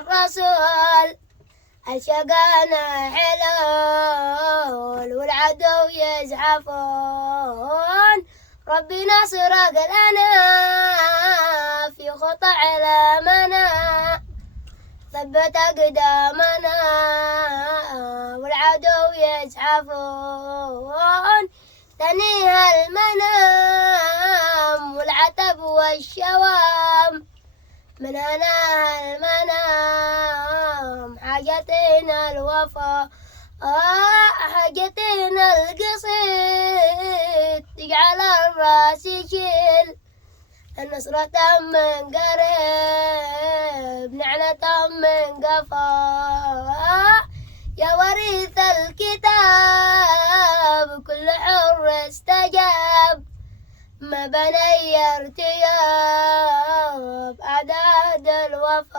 الرسول الشقانا حلول والعدو يزحفون. ربي ناصرك لنا في خطى علامنا ثبت أقدامنا والعدو يزحفون. تنيها المنام والعتب والشوام من هناها المنام حاجتنا الوفا حاجتنا القصيد تجعل الراس يشيل. النصرة من قريب نعنة من قفا يا وريث الكتاب كل حر استجاب ما بني ارتياب أعداد الوفا.